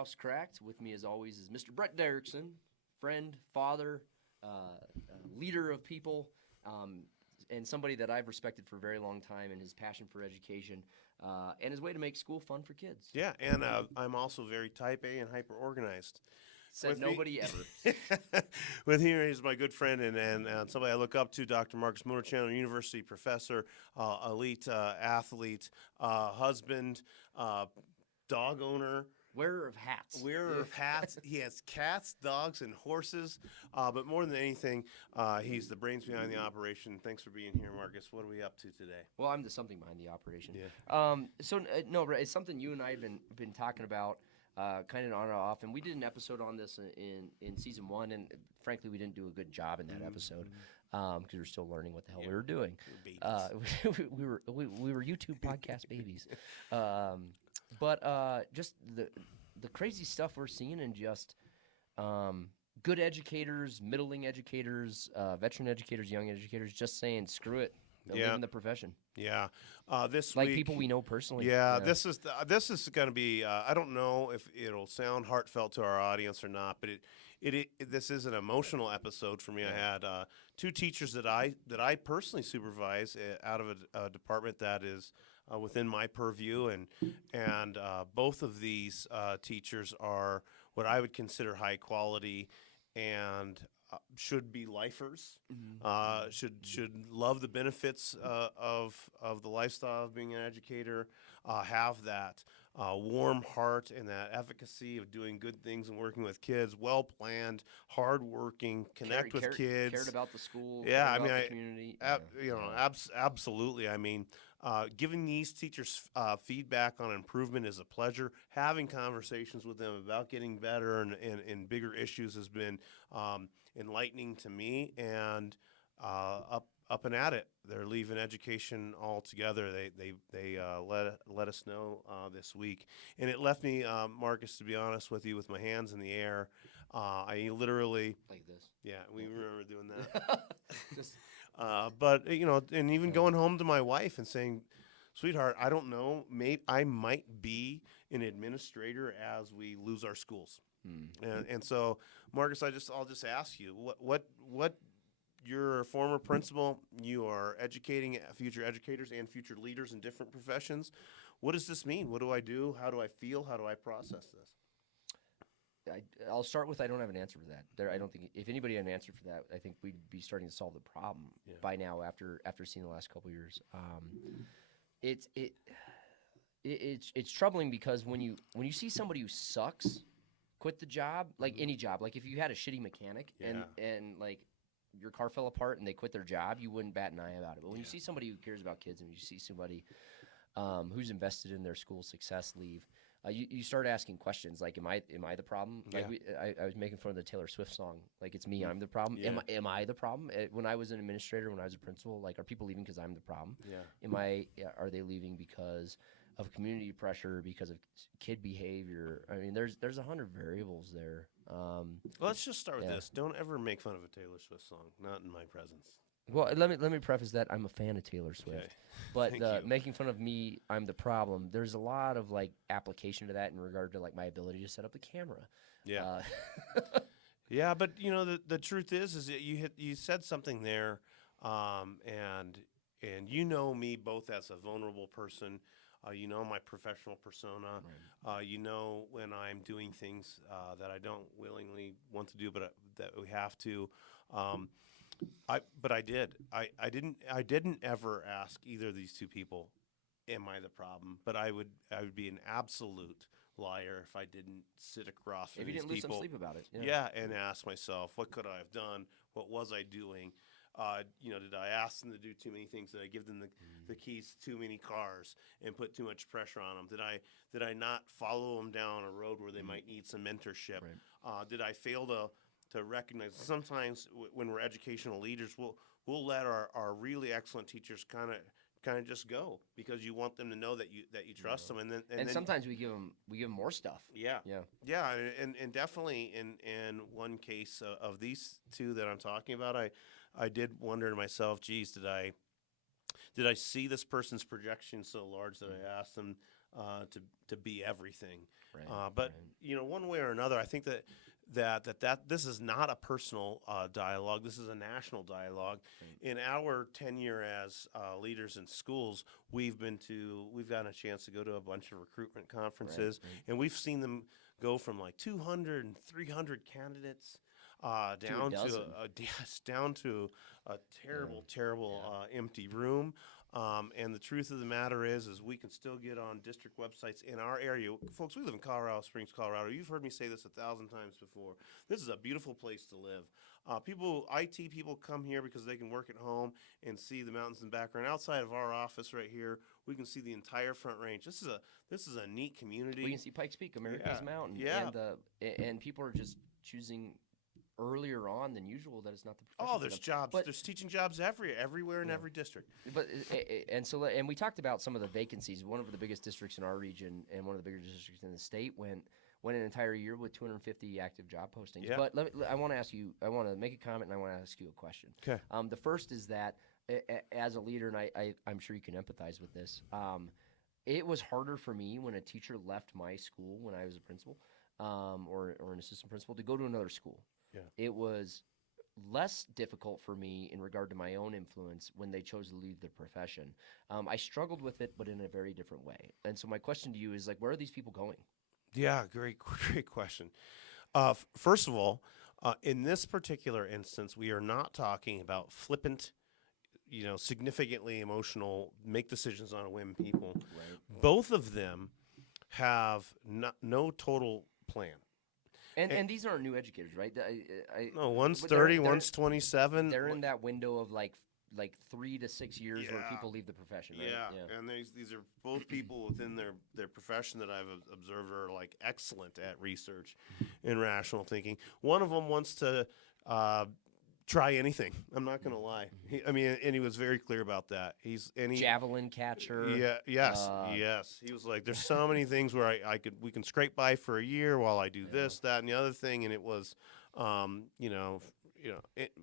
House Cracked. With me, as always, is Mr. Brett Derickson, friend, father, leader of people, and somebody that I've respected for a very long time, and his passion for education and his way to make school fun for kids. Yeah, and I'm also very type A and hyper organized. Said With nobody ever. With here is my good friend and somebody I look up to, Dr. Marcus Motorchannel, university professor, elite athlete, husband, dog owner. Wearer of hats. Wearer of hats. He has cats, dogs, and horses. But more than anything, he's the brains behind the operation. Thanks for being here, Marcus. What are we up to today? Well, I'm the something behind the operation. Yeah. No, it's something you and I have been talking about. Kind of on and off, and we did an episode on this in season 1, and frankly, we didn't do a good job in that episode because we were still learning what the hell we were doing. We were YouTube podcast babies, but just the crazy stuff we're seeing, and just good educators, middling educators, veteran educators, young educators, just saying screw it. Live in the profession. Yeah, this like week, people we know personally. Yeah, this is going to be. I don't know if it'll sound heartfelt to our audience or not, but this is an emotional episode for me. Yeah. I had 2 teachers that I personally supervise out of a department that is within my purview, and both of these teachers are what I would consider high quality and should be lifers, should love the benefits of the lifestyle of being an educator, have that warm heart and that efficacy of doing good things and working with kids, well planned, hardworking, connect with kids, cared about the school, yeah, the community, absolutely. I mean, giving these teachers feedback on improvement is a pleasure. Having conversations with them about getting better and bigger issues has been enlightening to me, and up and at it. They're leaving education altogether. They let us know this week, and it left me, Marcus, to be honest with you, with my hands in the air. I literally like this. Yeah, we remember doing that. Just But and even going home to my wife and saying, "Sweetheart, I don't know. Maybe I might be an administrator as we lose our schools." And so, Marcus, I'll just ask you, what you're a former principal, you are educating future educators and future leaders in different professions. What does this mean? What do I do? How do I feel? How do I process this? I'll start with I don't have an answer for that. I don't think if anybody had an answer for that, I think we'd be starting to solve the problem by now after seeing the last couple of years. It's troubling because when you see somebody who sucks quit the job, like any job, like if you had a shitty mechanic and like your car fell apart and they quit their job, you wouldn't bat an eye about it. But when you see somebody who cares about kids and you see somebody who's invested in their school success leave, you start asking questions like, am I the problem? Yeah. Like I was making fun of the Taylor Swift song, like it's me, I'm the problem. Yeah. Am I the problem? When I was an administrator, when I was a principal, like are people leaving because I'm the problem? Yeah. Are they leaving because of community pressure, because of kid behavior? I mean, there's 100 variables there. Let's just start with this. Don't ever make fun of a Taylor Swift song, not in my presence. Well, let me preface that I'm a fan of Taylor Swift, Okay. but making fun of me, I'm the problem. There's a lot of like application to that in regard to like my ability to set up the camera. Yeah, yeah, but the truth is that you said something there, and you know me both as a vulnerable person. My professional persona. Right. When I'm doing things that I don't willingly want to do, but that we have to. But I did. I didn't ever ask either of these 2 people, "Am I the problem?" But I would be an absolute liar if I didn't sit across from If you these didn't lose some people. sleep about it. Yeah, and ask myself, what could I have done? What was I doing? Did I ask them to do too many things? Did I give them the keys to too many cars and put too much pressure on them? Did I not follow them down a road where they might need some mentorship? Right. Did I fail to recognize? Sometimes when we're educational leaders, we'll let our really excellent teachers kind of just go because you want them to know that you trust them, and then sometimes we give them more stuff. Yeah, and definitely in one case of these 2 that I'm talking about, I did wonder to myself, geez, did I see this person's projection so large that I asked them to be everything. Right, But right. you know, one way or another, I think that this is not a personal dialogue. This is a national dialogue. Right. In our tenure as leaders in schools, we've gotten a chance to go to a bunch of recruitment conferences, Right. and we've seen them go from like 200 and 300 candidates To a dozen. yes, down to a terrible empty room. And the truth of the matter is we can still get on district websites in our area. Folks, we live in Colorado Springs, Colorado. You've heard me say this 1,000 times before. This is a beautiful place to live. IT people come here because they can work at home and see the mountains in the background. Outside of our office right here, we can see the entire Front Range. This is a neat community. We can see Pikes Peak, America's Mountain. Yeah. And people are just choosing earlier on than usual that it's not the profession. Oh, for there's them. jobs. But, There's teaching jobs everywhere in every district. But and we talked about some of the vacancies. One of the biggest districts in our region and one of the bigger districts in the state went an entire year with 250 active job postings. Yeah. But I want to make a comment and I want to ask you a question. Okay. The first is that as a leader, and I'm sure you can empathize with this. It was harder for me when a teacher left my school when I was a principal, or an assistant principal, to go to another school. Yeah. It was less difficult for me in regard to my own influence when they chose to leave the profession. I struggled with it, but in a very different way. And so my question to you is, like, where are these people going? Yeah, great question. First of all, in this particular instance, we are not talking about flippant, significantly emotional, make decisions on a whim people. Right. Both of them have no total plan. And these aren't new educators, right? No, one's but 30, one's 27. They're in that window of like 3 to 6 years where people leave the profession, right? Yeah. And these are both people within their profession that I've observed are like excellent at research and rational thinking. One of them wants to try anything. I'm not going to lie. And he was very clear about that. Javelin catcher. Yeah. Yes. He was like, there's so many things where we can scrape by for a year while I do this, that, and the other thing. And it was,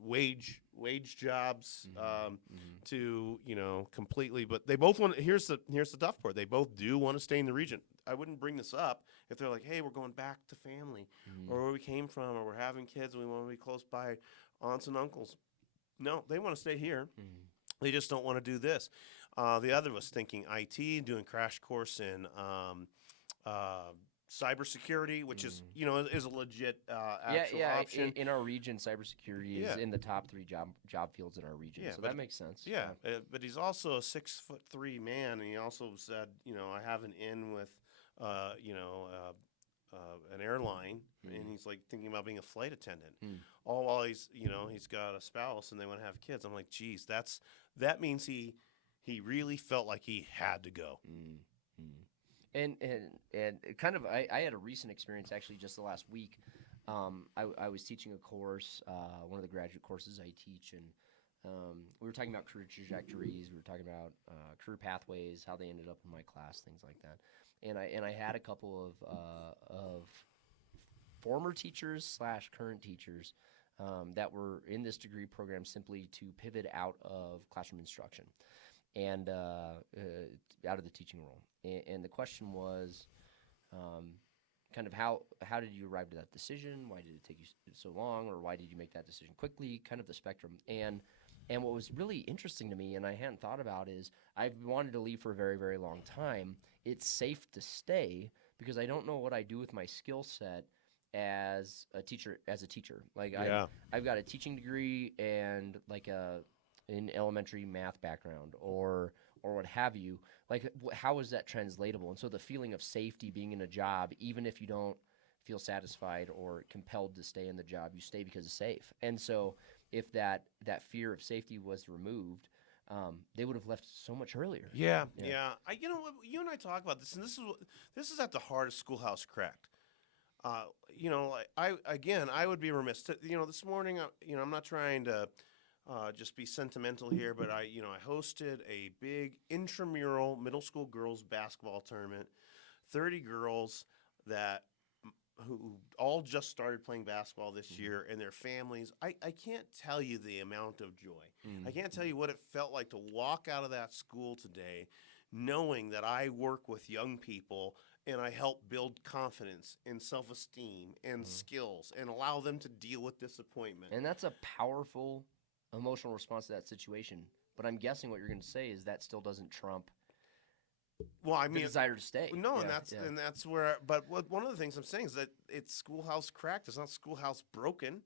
wage jobs to completely. But they both want. Here's the tough part. They both do want to stay in the region. I wouldn't bring this up if they're like, hey, we're going back to family, or where we came from, or we're having kids and we want to be close by aunts and uncles. No, they want to stay here. They just don't want to do this. The other was thinking IT, doing crash course in cybersecurity, which is a legit actual option. In our region, cybersecurity is in the top 3 job fields in our region, so that makes sense. Yeah, but he's also a 6'3" man, and he also said, I have an in with, an airline, and he's like thinking about being a flight attendant. All while he's got a spouse and they want to have kids. I'm like, geez, that means he really felt like he had to go. And kind of, I had a recent experience actually just the last week. I was teaching a course, one of the graduate courses I teach, and we were talking about career trajectories. We were talking about career pathways, how they ended up in my class, things like that. And I had a couple of former teachers / current teachers that were in this degree program simply to pivot out of classroom instruction and out of the teaching role. And the question was kind of how did you arrive to that decision? Why did it take you so long? Or why did you make that decision quickly? Kind of the spectrum. And what was really interesting to me, and I hadn't thought about, is I've wanted to leave for a very, very long time. It's safe to stay because I don't know what I do with my skill set as a teacher. Like I've got a teaching degree and like an elementary math background or what have you. Like how is that translatable? And so the feeling of safety being in a job, even if you don't feel satisfied or compelled to stay in the job, you stay because it's safe. And so if that fear of safety was removed, they would have left so much earlier. Yeah. You and I talk about this, and this is at the heart of Schoolhouse Cracked. I would be remiss. This morning, I'm not trying to just be sentimental here, but I hosted a big intramural middle school girls basketball tournament. 30 girls who all just started playing basketball this year, and their families. I can't tell you the amount of joy. I can't tell you what it felt like to walk out of that school today knowing that I work with young people and I help build confidence and self-esteem and skills and allow them to deal with disappointment. And that's a powerful emotional response to that situation. But I'm guessing what you're going to say is that still doesn't trump Well, I the mean, desire to stay. no, Yeah, and that's where. But one of the things I'm saying is that it's schoolhouse cracked. It's not schoolhouse broken.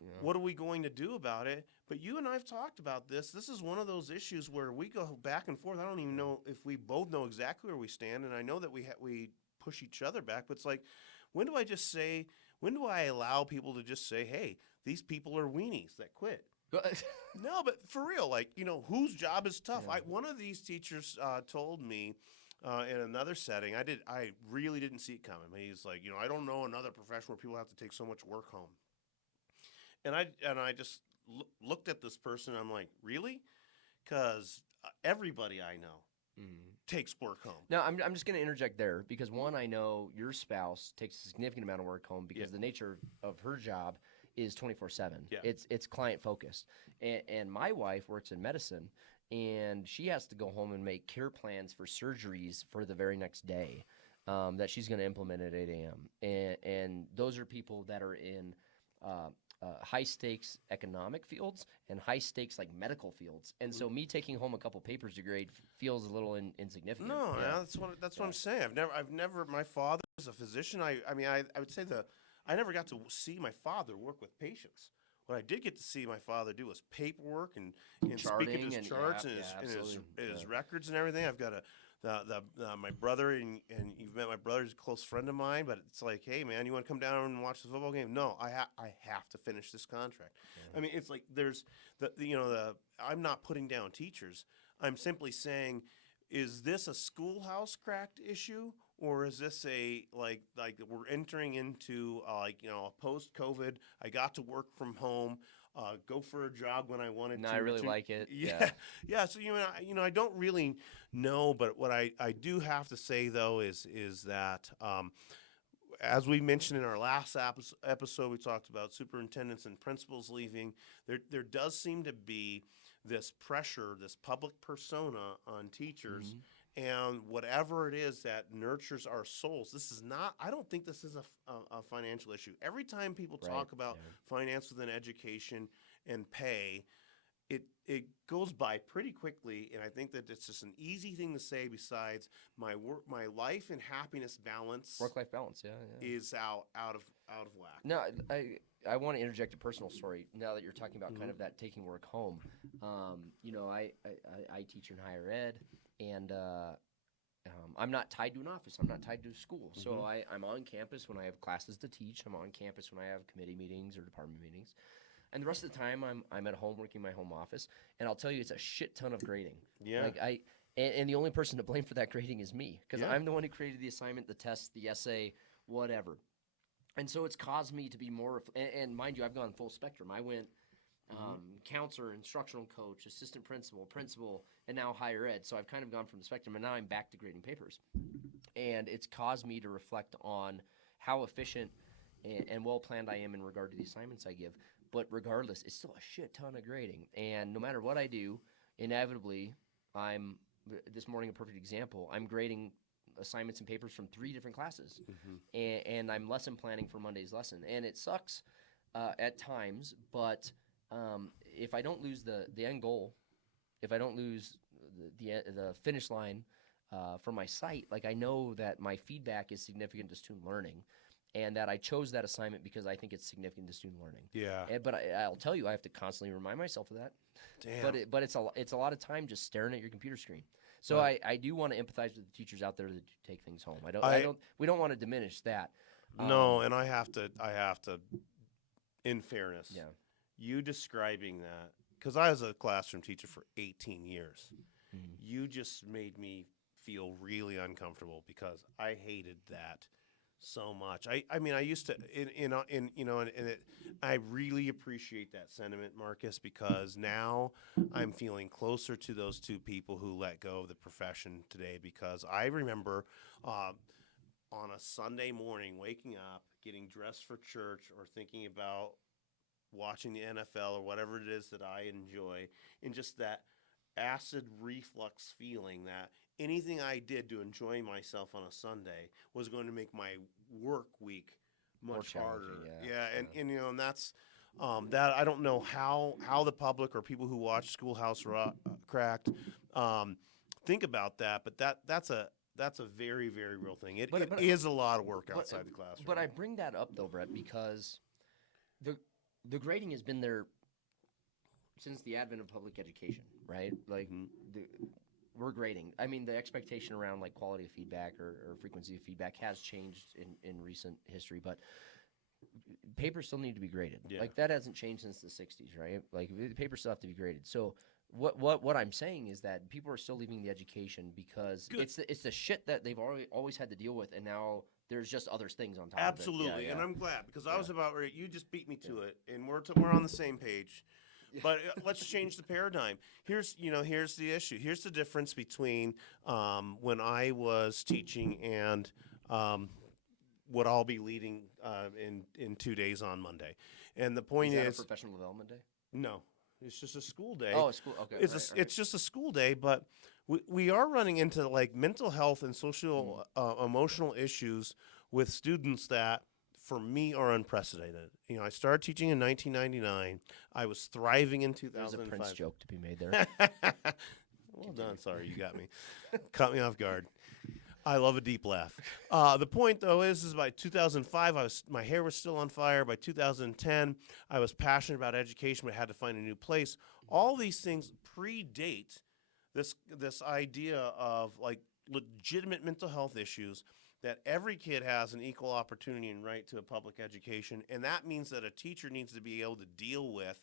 yeah. What are we going to do about it? But you and I have talked about this. This is one of those issues where we go back and forth. I don't even know if we both know exactly where we stand, and I know that we push each other back. But it's like, when do I just say? When do I allow people to just say, "Hey, these people are weenies that quit"? No, but for real, like, whose job is tough? Yeah. One of these teachers told me in another setting. I really didn't see it coming. He's like, I don't know another profession where people have to take so much work home. And I just looked at this person. And I'm like, really? Because everybody I know takes work home. Now, I'm just going to interject there because, one, I know your spouse takes a significant amount of work home because the nature of her job is 24/7. Yeah. It's client focused. And my wife works in medicine, and she has to go home and make care plans for surgeries for the very next day that she's going to implement at 8 a.m. And those are people that are in high stakes economic fields and high stakes like medical fields. And so me taking home a couple papers to grade feels a little insignificant. No, Yeah. that's what I'm saying. I've never. My father is a physician. I would say I never got to see my father work with patients. What I did get to see my father do was paperwork and speak of his charts and his records and everything. I've got my brother and you've met my brother. He's a close friend of mine. But it's like, hey man, you want to come down and watch the football game? No, I have to finish this contract. Yeah. I mean, it's like there's I'm not putting down teachers. I'm simply saying, is this a schoolhouse cracked issue? Or is this a like we're entering into a post COVID? I got to work from home, go for a jog when I wanted to. I really like it. Yeah. So I don't really know, but what I do have to say though is that as we mentioned in our last episode, we talked about superintendents and principals leaving. There does seem to be this pressure, this public persona on teachers. Mm-hmm. And whatever it is that nurtures our souls, I don't think this is a financial issue. Every time people talk about finance within education and pay, it goes by pretty quickly. And I think that it's just an easy thing to say besides my life and happiness balance. Work-life balance, is out of whack. No, I want to interject a personal story now that you're talking about kind of that taking work home. I teach in higher ed. And I'm not tied to an office. I'm not tied to a school. Mm-hmm. So I'm on campus when I have classes to teach. I'm on campus when I have committee meetings or department meetings. And the rest of the time, I'm at home working my home office. And I'll tell you, it's a shit ton of grading. Yeah. And the only person to blame for that grading is me because I'm the one who created the assignment, the test, the essay, whatever. And so it's caused me to be more – and mind you, I've gone full spectrum. I went – counselor, instructional coach, assistant principal, and now higher ed. So I've kind of gone from the spectrum, and now I'm back to grading papers. And it's caused me to reflect on how efficient and well-planned I am in regard to the assignments I give. But regardless, it's still a shit ton of grading. And no matter what I do, inevitably, this morning a perfect example, I'm grading assignments and papers from 3 different classes. Mm-hmm. And I'm lesson planning for Monday's lesson. And it sucks at times, but – if I don't lose the end goal, if I don't lose the finish line for my site, like I know that my feedback is significant to student learning, and that I chose that assignment because I think it's significant to student learning. Yeah. But I'll tell you, I have to constantly remind myself of that. Damn. But it's a lot of time just staring at your computer screen. So I do want to empathize with the teachers out there that take things home. We don't want to diminish that. No, and I have to, in fairness. Yeah. You describing that, because I was a classroom teacher for 18 years, you just made me feel really uncomfortable because I hated that so much. I mean, I used to, I really appreciate that sentiment, Marcus, because now I'm feeling closer to those 2 people who let go of the profession today, because I remember on a Sunday morning waking up, getting dressed for church, or thinking about watching the NFL or whatever it is that I enjoy, and just that acid reflux feeling that anything I did to enjoy myself on a Sunday was going to make my work week much harder. And and that's that I don't know how the public or people who watch Schoolhouse Cracked think about that, but that's a very, very real thing. It is a lot of work outside the classroom. But I bring that up though, Brett, because the grading has been there since the advent of public education, right? Like we're grading. I mean, the expectation around like quality of feedback or frequency of feedback has changed in recent history, but papers still need to be graded. Yeah. Like that hasn't changed since the 60s, right? Like the papers still have to be graded. So what I'm saying is that people are still leaving the education because it's the shit that they've always had to deal with, and now there's just other things on top Absolutely. of it. And I'm glad because I was about ready. You just beat me to it, and we're on the same page. But let's change the paradigm. Here's the issue. Here's the difference between when I was teaching and what I'll be leading in 2 days on Monday. And the point is that is a professional development day? No, it's just a school day. Oh, a school. Okay, it's just a school day, but we are running into like mental health and social emotional issues with students that, for me, are unprecedented. I started teaching in 1999. I was thriving in 2005. There's a Prince joke to be made there. Well done. Sorry, you got me. Caught me off guard. I love a deep laugh. The point, though, is by 2005, my hair was still on fire. By 2010, I was passionate about education, but had to find a new place. All these things predate this idea of like legitimate mental health issues, that every kid has an equal opportunity and right to a public education, and that means that a teacher needs to be able to deal with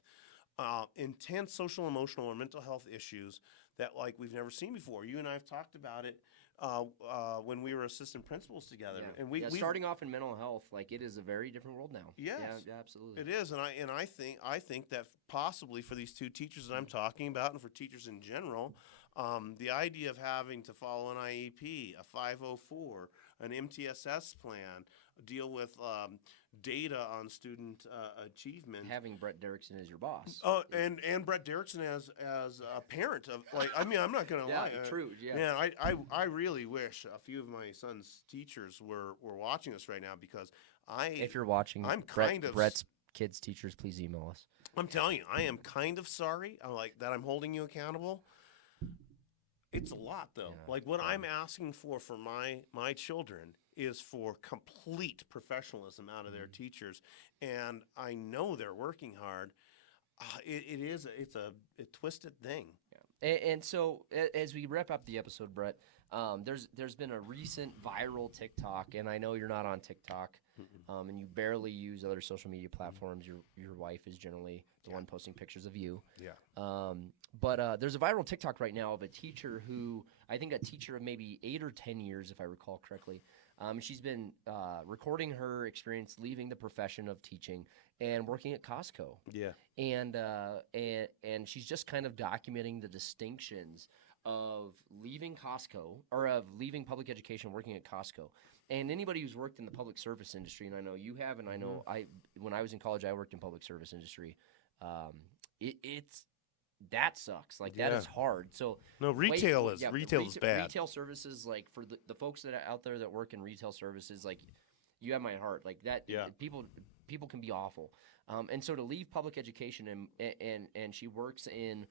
intense social, emotional, or mental health issues that like we've never seen before. You and I have talked about it when we were assistant principals together, and we starting off in mental health, like it is a very different world now. Yes, yeah, absolutely, it is, and I think that possibly for these two teachers that I'm talking about, and for teachers in general, the idea of having to follow an IEP, a 504, an MTSS plan, deal with data on student achievement. Having Brett Derickson as your boss. Oh, and Brett Derickson as a parent of, like, I mean, I'm not gonna lie. True. Yeah. Man, I really wish a few of my son's teachers were watching us right now, because if you're watching, Brett's kids' teachers, please email us. I'm telling you, I am kind of sorry. that I'm holding you accountable. It's a lot, though. Like what I'm asking for my children is for complete professionalism out of their teachers, and I know they're working hard. It's a twisted thing. Yeah. And so as we wrap up the episode, Brett, there's been a recent viral TikTok, and I know you're not on TikTok, and you barely use other social media platforms. Your wife is generally the one posting pictures of you. Yeah. But there's a viral TikTok right now of a teacher who, I think a teacher of maybe 8 or 10 years, if I recall correctly. She's been recording her experience leaving the profession of teaching and working at Costco. Yeah. And she's just kind of documenting the distinctions of leaving Costco, or of leaving public education, working at Costco. And anybody who's worked in the public service industry, and I know you have, and I know when I was in college, I worked in public service industry. That sucks. Like that is hard. So no, retail is bad. Retail services, like for the folks that are out there that work in retail services, like you have my heart. Like that. Yeah. People can be awful. And so to leave public education and she works in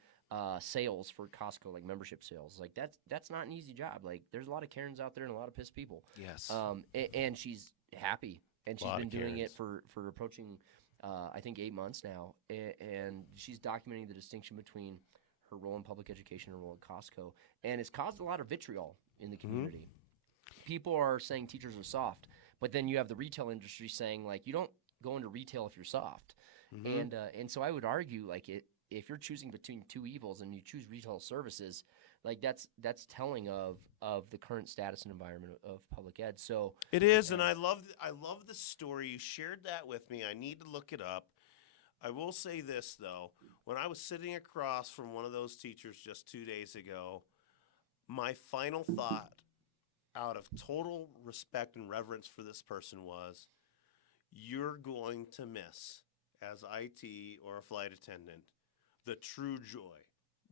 sales for Costco, like membership sales, like that's not an easy job. Like there's a lot of Karens out there and a lot of pissed people. Yes. And she's happy, and she's been doing Karens. it for approaching I think 8 months now, and she's documenting the distinction between her role in public education and her role at Costco, and it's caused a lot of vitriol in the community. People are saying teachers are soft, but then you have the retail industry saying, like, you don't go into retail if you're soft. And so I would argue, like, if you're choosing between two evils and you choose retail services, like that's telling of the current status and environment of public ed. So it is, and I love the story. You shared that with me. I need to look it up. I will say this, though. When I was sitting across from one of those teachers just 2 days ago, my final thought, out of total respect and reverence for this person, was, you're going to miss, as IT or a flight attendant, the true joy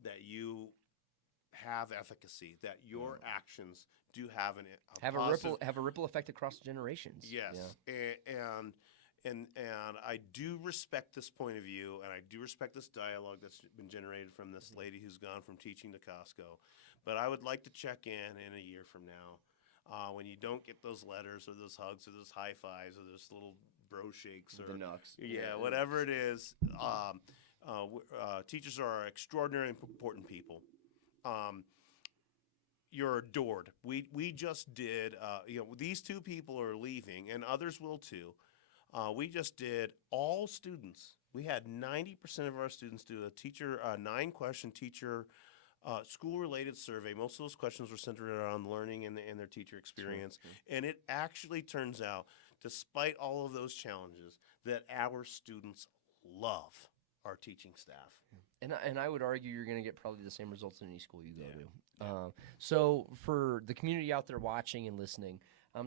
that you have efficacy, that your actions do have a have positive, a ripple effect across generations. yes, and I do respect this point of view, and I do respect this dialogue that's been generated from this lady who's gone from teaching to Costco. But I would like to check in a year from now, when you don't get those letters or those hugs or those high fives or those little bro shakes or The knucks. whatever it is. Teachers are extraordinarily important people. You're adored. We just did. These two people are leaving, and others will too. We just did all students. We had 90% of our students do a 9-question teacher school-related survey. Most of those questions were centered around learning and their teacher experience. Sure. And it actually turns out, despite all of those challenges, that our students love our teaching staff. And I would argue you're going to get probably the same results in any school you go to. So for the community out there watching and listening,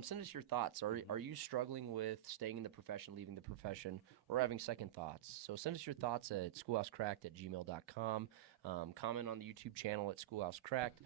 send us your thoughts. Are you struggling with staying in the profession, leaving the profession, or having second thoughts? So send us your thoughts at schoolhousecracked@gmail.com. Comment on the YouTube channel at Schoolhouse Cracked.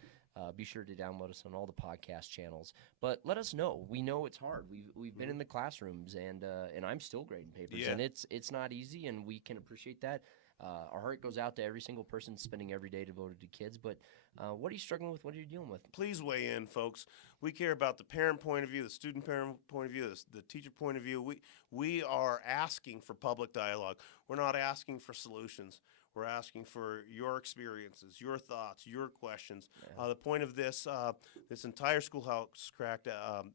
Be sure to download us on all the podcast channels. But let us know. We know it's hard. We've been in the classrooms, and I'm still grading papers, and it's not easy, and we can appreciate that. Our heart goes out to every single person spending every day devoted to kids. But what are you struggling with? What are you dealing with? Please weigh in, folks. We care about the parent point of view, the student parent point of view, the teacher point of view. We are asking for public dialogue. We're not asking for solutions. We're asking for your experiences, your thoughts, your questions. The point of this entire Schoolhouse Cracked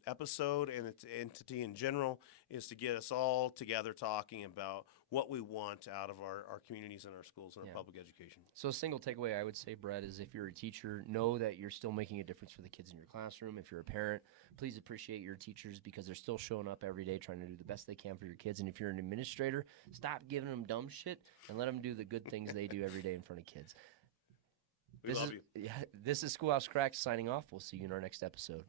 episode and its entity in general is to get us all together talking about what we want out of our communities and our schools and our public education. So a single takeaway I would say, Brett, is if you're a teacher, know that you're still making a difference for the kids in your classroom. If you're a parent, please appreciate your teachers because they're still showing up every day trying to do the best they can for your kids. And if you're an administrator, stop giving them dumb shit and let them do the good things they do every day in front of kids. We love you. Yeah, this is Schoolhouse Cracked signing off. We'll see you in our next episode.